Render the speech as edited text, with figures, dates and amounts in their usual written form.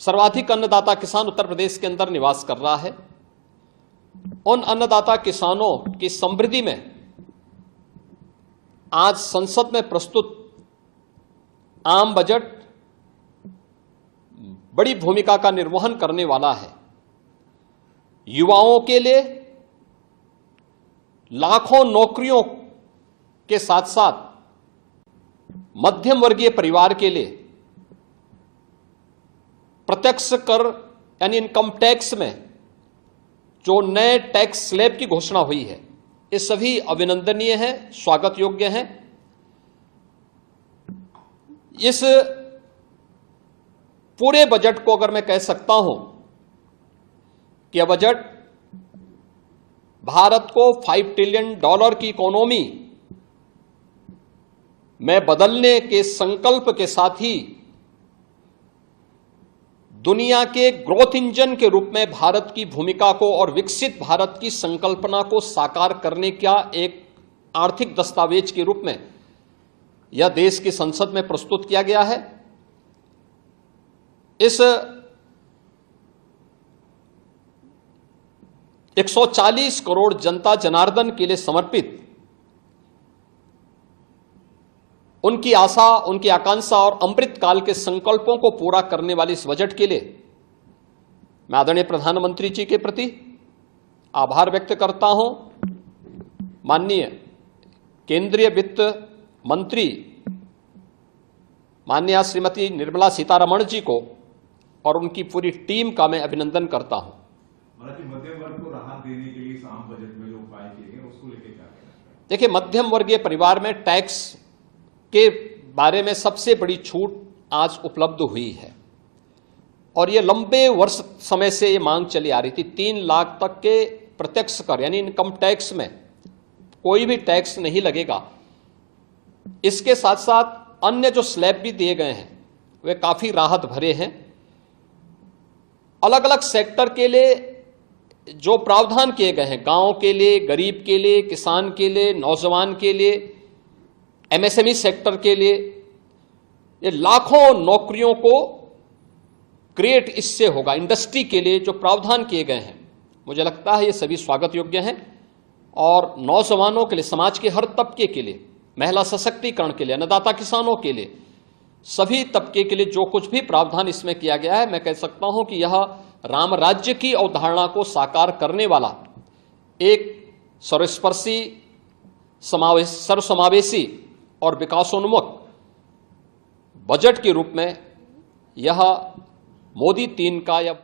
सर्वाधिक अन्नदाता किसान उत्तर प्रदेश के अंदर निवास कर रहा है। उन अन्नदाता किसानों की समृद्धि में आज संसद में प्रस्तुत आम बजट बड़ी भूमिका का निर्वहन करने वाला है। युवाओं के लिए लाखों नौकरियों के साथ साथ मध्यम वर्गीय परिवार के लिए प्रत्यक्ष कर यानी इनकम टैक्स में जो नए टैक्स स्लैब की घोषणा हुई है, ये सभी अभिनंदनीय है, स्वागत योग्य है। इस पूरे बजट को अगर मैं कह सकता हूं कि यह बजट भारत को $5 ट्रिलियन की इकोनॉमी में बदलने के संकल्प के साथ ही दुनिया के ग्रोथ इंजन के रूप में भारत की भूमिका को और विकसित भारत की संकल्पना को साकार करने का एक आर्थिक दस्तावेज के रूप में यह देश की संसद में प्रस्तुत किया गया है। इस 140 करोड़ जनता जनार्दन के लिए समर्पित उनकी आशा, उनकी आकांक्षा और अमृतकाल के संकल्पों को पूरा करने वाले इस बजट के लिए मैं आदरणीय प्रधानमंत्री जी के प्रति आभार व्यक्त करता हूं। माननीय केंद्रीय वित्त मंत्री माननीय श्रीमती निर्मला सीतारमण जी को और उनकी पूरी टीम का मैं अभिनंदन करता हूं। मध्यम वर्ग को राहत देने के लिए इस आम बजट में जो उपाय किए गए उसको लेकर क्या कहना है? देखिए, मध्यम वर्गीय परिवार में टैक्स के बारे में सबसे बड़ी छूट आज उपलब्ध हुई है और ये लंबे वर्ष समय से ये मांग चली आ रही थी। 3 लाख तक के प्रत्यक्ष कर यानी इनकम टैक्स में कोई भी टैक्स नहीं लगेगा। इसके साथ साथ अन्य जो स्लैब भी दिए गए हैं वे काफी राहत भरे हैं। अलग अलग सेक्टर के लिए जो प्रावधान किए गए हैं, गांव के लिए, गरीब के लिए, किसान के लिए, नौजवान के लिए, एमएसएमई सेक्टर के लिए, ये लाखों नौकरियों को क्रिएट इससे होगा। इंडस्ट्री के लिए जो प्रावधान किए गए हैं, मुझे लगता है ये सभी स्वागत योग्य हैं और नौजवानों के लिए, समाज के हर तबके के लिए, महिला सशक्तिकरण के लिए, अन्नदाता किसानों के लिए, सभी तबके के लिए जो कुछ भी प्रावधान इसमें किया गया है, मैं कह सकता हूं कि यह राम राज्य की अवधारणा को साकार करने वाला एक सर्वस्पर्शी, सर्वसमावेशी और विकासोन्मुख बजट के रूप में यह मोदी 3 का यह